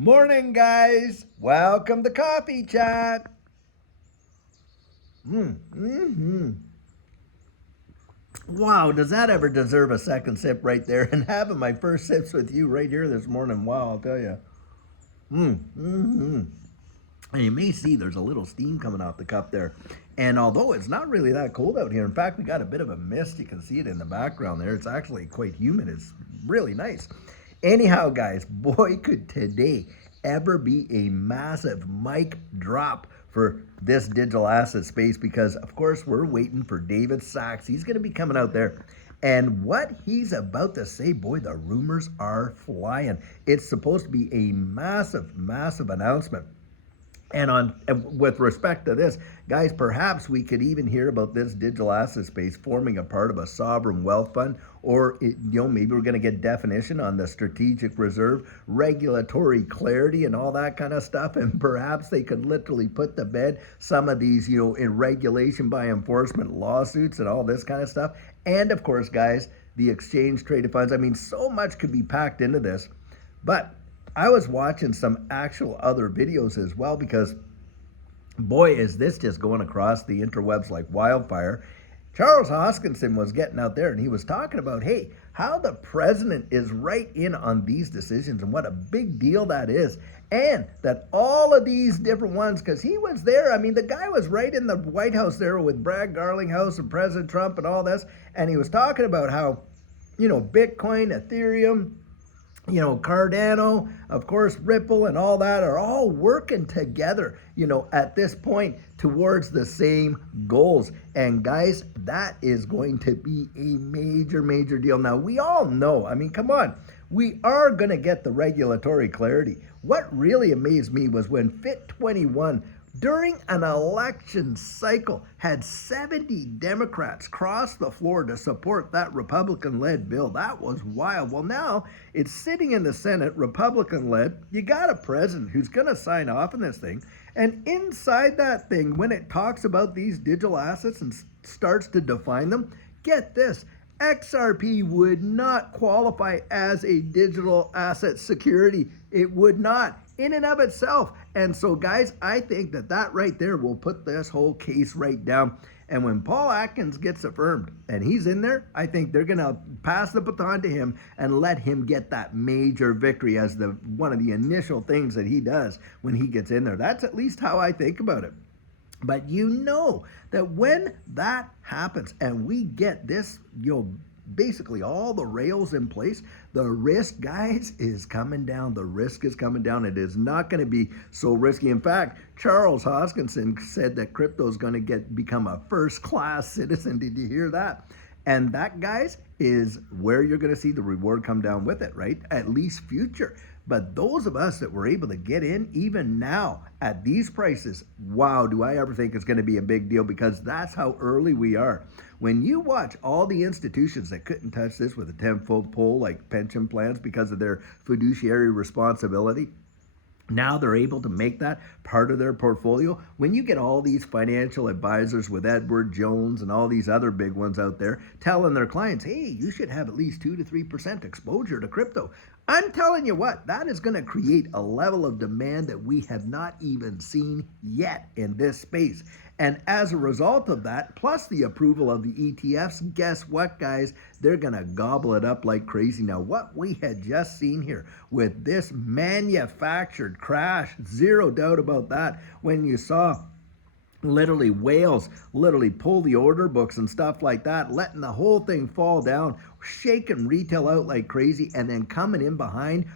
Morning, guys. Welcome to Coffee Chat. Mm-hmm. Wow, does that ever deserve a second sip right there? And having my first sips with you right here this morning. Wow, I'll tell you. Mm-hmm. And you may see there's a little steam coming off the cup there. And although it's not really that cold out here, in fact, we got a bit of a mist. You can see it in the background there. It's actually quite humid. It's really nice. Anyhow, guys, boy, could today ever be a massive mic drop for this digital asset space because, of course, we're waiting for David Sachs. He's going to be coming out there. And what he's about to say, boy, the rumors are flying. It's supposed to be a massive, massive announcement. And with respect to this, guys, perhaps we could even hear about this digital asset space forming a part of a sovereign wealth fund, or maybe we're going to get definition on the strategic reserve, regulatory clarity, and all that kind of stuff. And perhaps they could literally put to bed some of these, in regulation by enforcement lawsuits and all this kind of stuff. And of course, guys, the exchange traded funds. I mean, so much could be packed into this, but I was watching some actual other videos as well because, boy, is this just going across the interwebs like wildfire. Charles Hoskinson was getting out there and he was talking about, hey, how the president is right in on these decisions and what a big deal that is. And that all of these different ones, because he was there. I mean, the guy was right in the White House there with Brad Garlinghouse and President Trump and all this. And he was talking about how, Bitcoin, Ethereum, Cardano, of course, Ripple and all that are all working together, at this point towards the same goals. And guys, that is going to be a major, major deal. Now, we all know, I mean, come on, we are going to get the regulatory clarity. What really amazed me was when Fit 21 during an election cycle had 70 Democrats cross the floor to support that Republican-led bill. That was wild. Well, now it's sitting in the Senate, Republican-led. You got a president who's going to sign off on this thing. And inside that thing, when it talks about these digital assets and starts to define them, get this, XRP would not qualify as a digital asset security. It would not in and of itself. And so, guys, I think that right there will put this whole case right down. And when Paul Atkins gets affirmed and he's in there, I think they're going to pass the baton to him and let him get that major victory as one of the initial things that he does when he gets in there. That's at least how I think about it. But that when that happens and we get this, basically all the rails in place, the risk, guys, is coming down. The risk is coming down. It is not going to be so risky. In fact, Charles Hoskinson said that crypto is going to become a first-class citizen. Did you hear that? And that, guys, is where you're going to see the reward come down with it, right? At least future. But those of us that were able to get in, even now, at these prices, wow, do I ever think it's going to be a big deal, because that's how early we are. When you watch all the institutions that couldn't touch this with a 10-foot pole, like pension plans, because of their fiduciary responsibility, now they're able to make that part of their portfolio. When you get all these financial advisors with Edward Jones and all these other big ones out there telling their clients, hey, you should have at least 2 to 3% exposure to crypto. I'm telling you what, that is going to create a level of demand that we have not even seen yet in this space. And as a result of that, plus the approval of the ETFs, guess what, guys? They're going to gobble it up like crazy. Now, what we had just seen here with this manufactured crash, zero doubt about that, when you saw literally whales literally pull the order books and stuff like that, letting the whole thing fall down, shaking retail out like crazy, and then coming in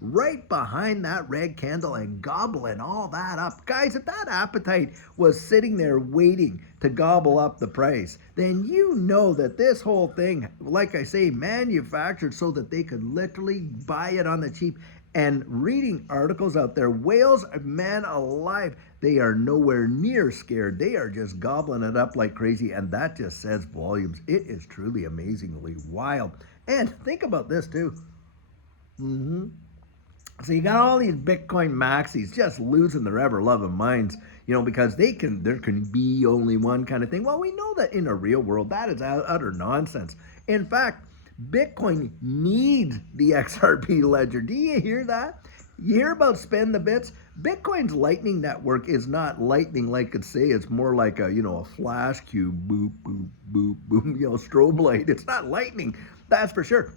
right behind that red candle and gobbling all that up. Guys, if that appetite was sitting there waiting to gobble up the price, then you know that this whole thing, like I say, manufactured so that they could literally buy it on the cheap. And reading articles out there, whales, man alive, they are nowhere near scared. They are just gobbling it up like crazy, and that just says volumes. It is truly amazingly wild. And think about this too. So you got all these Bitcoin maxis just losing their ever-loving minds, because there can be only one kind of thing. Well, we know that in the real world, that is utter nonsense. In fact, Bitcoin needs the XRP ledger. Do you hear that? You hear about spend the bits? Bitcoin's Lightning Network is not lightning like it say. It's more like a flash cube, boop, boop, boop, boom, strobe light. It's not lightning, that's for sure.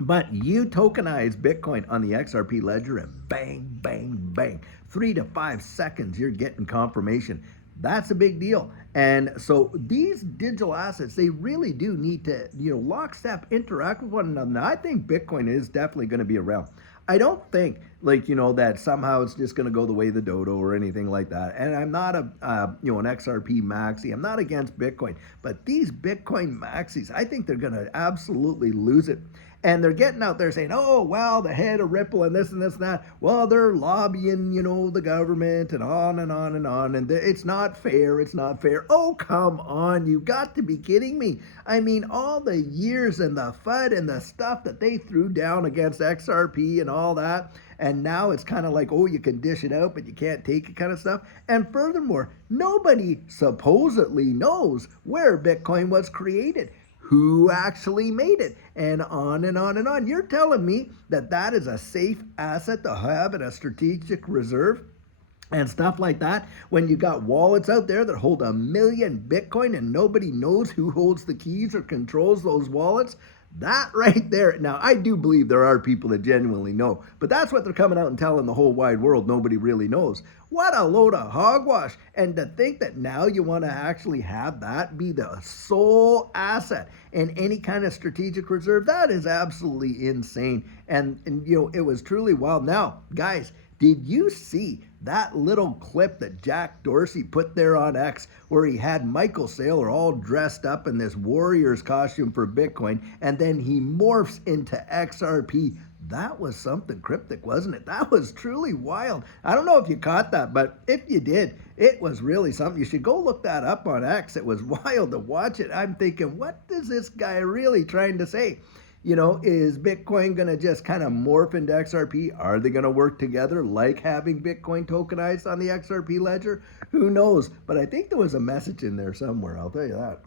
But you tokenize Bitcoin on the XRP ledger and bang, bang, bang. 3 to 5 seconds, you're getting confirmation. That's a big deal. And so these digital assets, they really do need to, lockstep interact with one another. Now, I think Bitcoin is definitely going to be around. I don't think that somehow it's just going to go the way of the dodo or anything like that. And I'm not an XRP maxi. I'm not against Bitcoin, but these Bitcoin maxis, I think they're going to absolutely lose it. And they're getting out there saying, oh, well, the head of Ripple and this and this and that. Well, they're lobbying, the government and on and on and on. And it's not fair. It's not fair. Oh, come on. You got to be kidding me. I mean, all the years and the FUD and the stuff that they threw down against XRP and all that. And now it's kind of like, oh, you can dish it out, but you can't take it kind of stuff. And furthermore, nobody supposedly knows where Bitcoin was created, who actually made it, and on and on and on. You're telling me that that is a safe asset to have in a strategic reserve and stuff like that when you got wallets out there that hold 1 million Bitcoin and nobody knows who holds the keys or controls those wallets? That right there. Now, I do believe there are people that genuinely know, but that's what they're coming out and telling the whole wide world. Nobody really knows. What a load of hogwash. And to think that now you want to actually have that be the sole asset in any kind of strategic reserve, that is absolutely insane. And it was truly wild. Now, guys, did you see that little clip that Jack Dorsey put there on X where he had Michael Saylor all dressed up in this Warriors costume for Bitcoin and then he morphs into XRP? That was something cryptic, wasn't it? That was truly wild. I don't know if you caught that, but if you did, it was really something. You should go look that up on X. It was wild to watch it. I'm thinking, what is this guy really trying to say? Is Bitcoin going to just kind of morph into XRP? Are they going to work together like having Bitcoin tokenized on the XRP ledger? Who knows? But I think there was a message in there somewhere. I'll tell you that.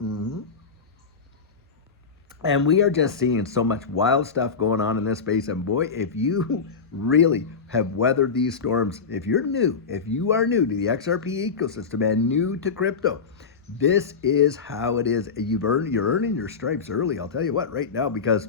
And we are just seeing so much wild stuff going on in this space. And boy, if you really have weathered these storms, if you are new to the XRP ecosystem and new to crypto, this is how it is. You're earning your stripes early. I'll tell you what right now, because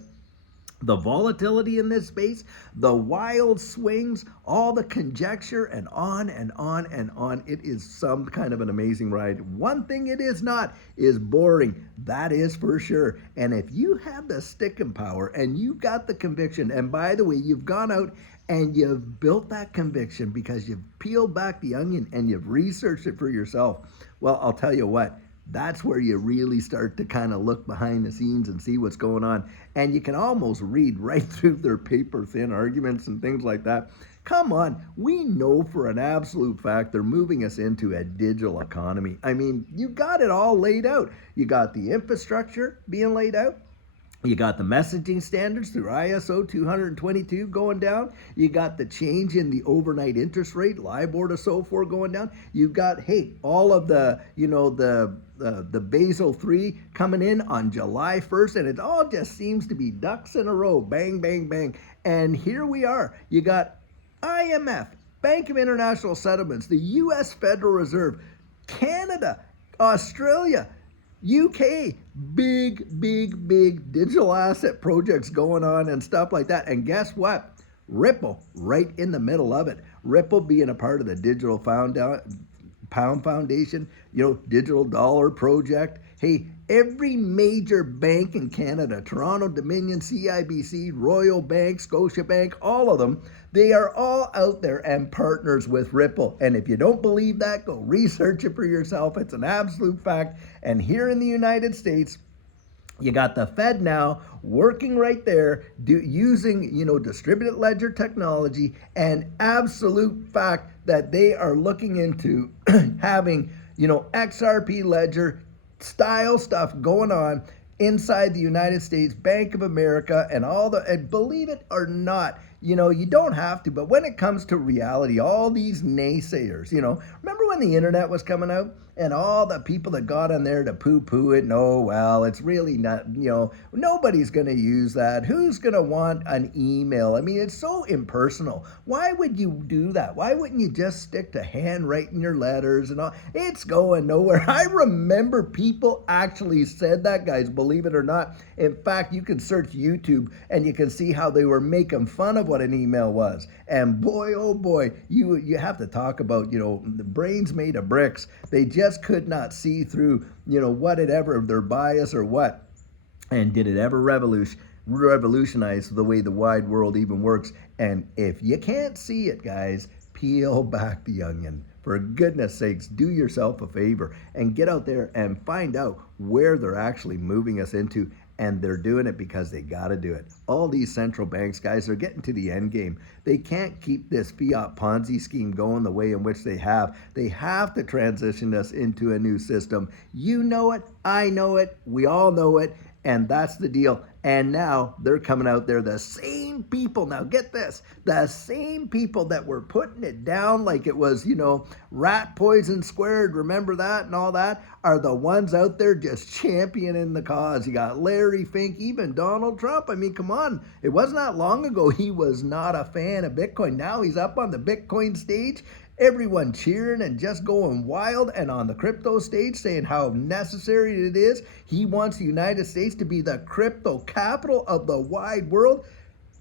the volatility in this space, the wild swings, all the conjecture, and on and on and on. It is some kind of an amazing ride. One thing it is not is boring. That is for sure. And if you have the sticking power and you got the conviction, and by the way, you've gone out and you've built that conviction because you've peeled back the onion and you've researched it for yourself, well, I'll tell you what. That's where you really start to kind of look behind the scenes and see what's going on. And you can almost read right through their paper thin arguments and things like that. Come on, we know for an absolute fact they're moving us into a digital economy. I mean, you got it all laid out. You got the infrastructure being laid out. You got the messaging standards through ISO 222 going down. You got the change in the overnight interest rate, LIBOR to SOFR going down. You've got, all of the Basel III coming in on July 1st, and it all just seems to be ducks in a row. Bang, bang, bang. And here we are. You got IMF, Bank of International Settlements, the U.S. Federal Reserve, Canada, Australia, UK, big digital asset projects going on and stuff like that. And guess what? Ripple, right in the middle of it. Ripple being a part of the Digital Pound Foundation, Digital Dollar Project. Hey, every major bank in Canada, Toronto Dominion, CIBC, Royal Bank, Scotiabank, all of them, they are all out there and partners with Ripple. And if you don't believe that, go research it for yourself. It's an absolute fact. And here in the United States, you got the Fed now working right there, using, distributed ledger technology, and absolute fact that they are looking into having, XRP ledger style stuff going on inside the United States, Bank of America, and and believe it or not, you don't have to, but when it comes to reality, all these naysayers, remember when the internet was coming out and all the people that got on there to poo-poo it, no, well, it's really not, nobody's going to use that. Who's going to want an email? I mean, it's so impersonal. Why would you do that? Why wouldn't you just stick to handwriting your letters and all? It's going nowhere. I remember people actually said that, guys, believe it or not. In fact, you can search YouTube and you can see how they were making fun of what an email was. And boy, oh boy, you have to talk about, the brains made of bricks. They just could not see through, what it ever, their bias or what. And did it ever revolutionize the way the wide world even works? And if you can't see it, guys, peel back the onion. For goodness sakes, do yourself a favor and get out there and find out where they're actually moving us into. And they're doing it because they got to do it. All these central banks, guys, are getting to the end game. They can't keep this fiat Ponzi scheme going the way in which they have. They have to transition us into a new system. You know it. I know it. We all know it. And that's the deal. And now they're coming out there, the same people, now get this, the same people that were putting it down like it was, rat poison squared, remember that and all that, are the ones out there just championing the cause. You got Larry Fink, even Donald Trump. I mean, come on. It wasn't that long ago he was not a fan of Bitcoin. Now he's up on the Bitcoin stage, everyone cheering and just going wild, and on the crypto stage saying how necessary it is. He wants the United States to be the crypto capital of the wide world.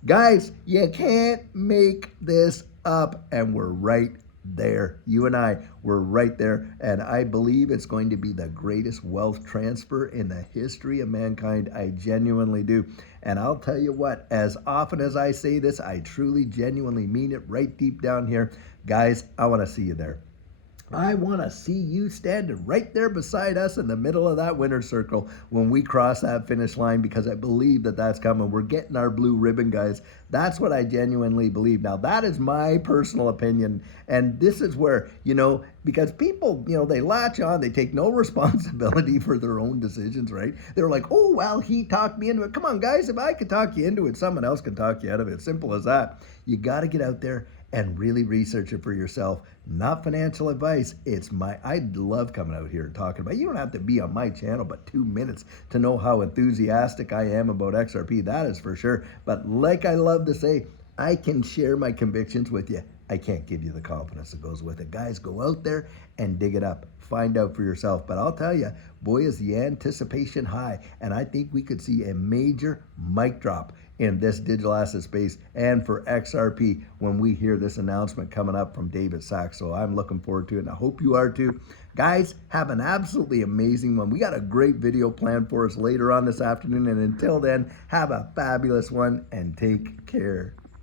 Guys, you can't make this up, and we're right there. You and I, we're right there, and I believe it's going to be the greatest wealth transfer in the history of mankind. I genuinely do. And I'll tell you what, as often as I say this, I truly, genuinely mean it right deep down here. Guys, I want to see you there. I want to see you standing right there beside us in the middle of that winner's circle when we cross that finish line, because I believe that that's coming. We're getting our blue ribbon, guys. That's what I genuinely believe. Now, that is my personal opinion. And this is where, because people, they latch on, they take no responsibility for their own decisions, right? They're like, oh, well, he talked me into it. Come on, guys, if I could talk you into it, someone else can talk you out of it. Simple as that. You got to get out there and really research it for yourself. Not financial advice. I love coming out here and talking about it. You don't have to be on my channel but 2 minutes to know how enthusiastic I am about XRP. That is for sure. But like I love to say, I can share my convictions with you. I can't give you the confidence that goes with it. Guys, go out there and dig it up. Find out for yourself. But I'll tell you, boy, is the anticipation high. And I think we could see a major mic drop in this digital asset space and for XRP when we hear this announcement coming up from David Sachs. So I'm looking forward to it, and I hope you are too. Guys, have an absolutely amazing one. We got a great video planned for us later on this afternoon. And until then, have a fabulous one and take care.